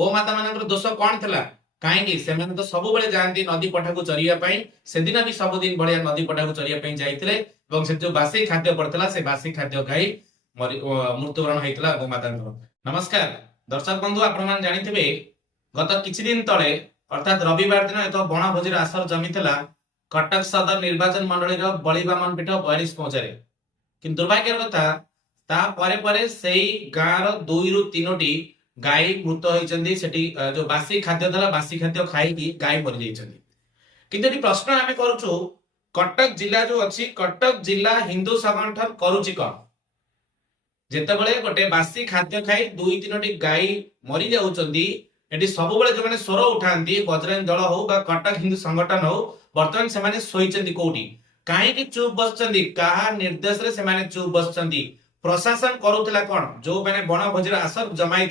गोमाता मान दोष कौन था कहीं से तो सब जाती नदी पठा को चरिया से दिन भी सबुदिन भाया नदी पठा को चरिया जाते से जो बासी खाद्य पड़ता से बासी खाद्य खाई मृत्युवरण होता गोमाता। नमस्कार दर्शक बंधु आपण जानी गत किछि दिन तले अर्थात रविवार दिन एक बणभोजी आसर जमी कटक सदर निर्वाचन मंडली बलिबामन पीठ 42 पहुंचारे कि दुर्भाग्यर कथा तापर से गाँव दुई रु तीनोटी गाई मृत होती जो बासी खाद्य था बासी खाद्य खाई गाई मरी जाती। किंतु प्रश्न आम करुचु कटक जिला जो अच्छी कटक जिला हिंदू संगठन करुची कौन जितेबाला गोटे बासी खाद्य खाई दुई तीनोटी गाई मरी जाउछंती एटी सब जो मैंने स्वर उठाती बजरंग दल हो कटक हिंदू संगठन हो बर्तमान से शोचती कौटी कहीं चुप बसचंदी कहा निर्देश रे से चुप बसचंदी प्रशासन करुला कौन जो मैंने बणभोजी आसर जमाई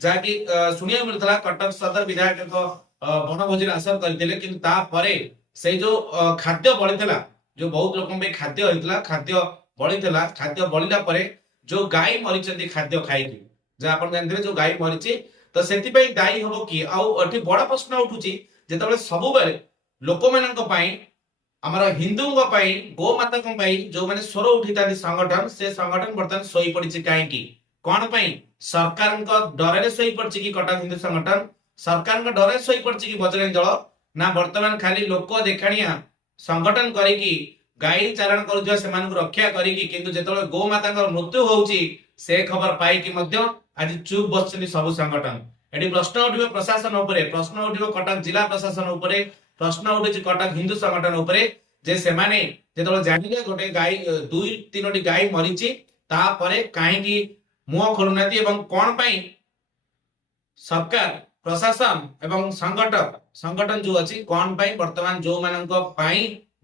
जहाँकि शुणा मिलता कटक सदर विधायक बणभोजी आसर करते से जो खाद्य बड़ी जो बहुत लोक खाद्य होता खाद्य बड़ी खाद्य बढ़ला जो गाई मरी खाद्य खाई जहाँ आप जानते जो गाई मरी तो से दायी हम कि आठ बड़ प्रश्न उठुची जो सब लोक मान आमर हिंदू गोमाता जो मैंने स्वर उठी था संगठन से संगठन बर्तमान शोई पड़ी कहीं कौन सरकार डर शोई पड़ी कि कटक हिंदू संगठन सरकार डर शोई पड़ी कि बजरंग दल ना बर्तमान खाली लोक देखाणिया संगठन करी गाई चारण कर रक्षा करी जो गोमाता मृत्यु होउची से खबर पाई आज चुप बस सब संगठन ये प्रश्न उठे प्रशासन उपरे प्रश्न उठे कटक जिला प्रशासन उपरे प्रश्न उठे कटक हिंदू संगठन उपरे जे से माने जो जानिले गोटे गाई दुई तीनोटी गाई मरीची तापरे कहीं मुह खोलुना कौन पाई सरकार प्रशासन एवं संगठन जो अच्छी कौन पाई वर्तमान जो मानक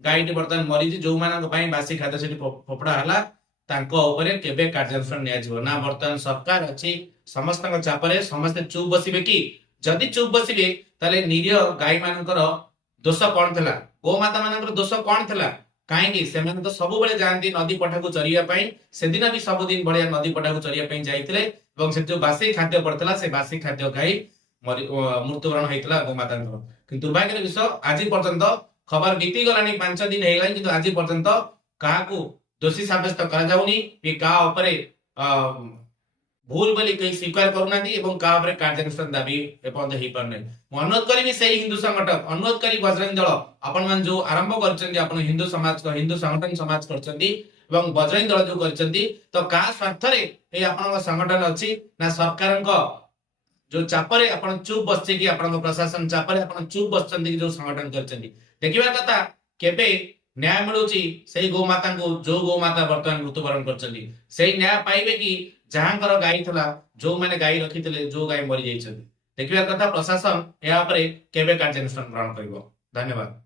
गाईटी बर्तमान मरी जो मानक बासी खाद्य से फोपड़ा है केबे कार्यानुष्ठान निया ना बर्तमान सरकार अच्छी समस्त चापरे समस्ते चुप बसबे कि जदि चुप बसबे ताले निरीह गाई मानकर दोष कौन था गोमाता मान दोष कौन था कहीं से तो सब जाती नदी पठा को चरिया से दिन भी सबुदिन भाया नदी पठा को चरिया जाते से जो बासी खाद्य पड़ता से बासी खाद्य खाई मृत्युवरण होता गोमाता। कि दुर्भाग्य विषय आज पर्यंत खबर बीती गलानी 5 दिन है कि आज पर्यंत क्या दोषी सब्यस्त कर भूल बोली कहीं स्वीकार करूना कार्यानुष्ठान दाबी एपर्यंत हो पारना। अनुरोध करी से हिंदू संगठन अनुरोध करी बजरंग दल आपण मान जो आरंभ कर हिंदू समाज हिंदू संगठन समाज कर बजरंग दल जो कर तो क्या स्वार्थ आप संगठन अच्छी ना सरकार जो चापरे आप चुप बसचे कि आप प्रशासन चापरे आप चुप बस जो संगठन कर देखा कथा केबे न्याय मिलूची से गोमाता को जो गोमाता बर्तमान मृत्युवरण कर न्याय पाइबे कि जहां गाई था जो मैंने गाई रखी जो गाई मरी जाइए देखा कथा प्रशासन या कार्यानुष्ठान ग्रहण कर। धन्यवाद।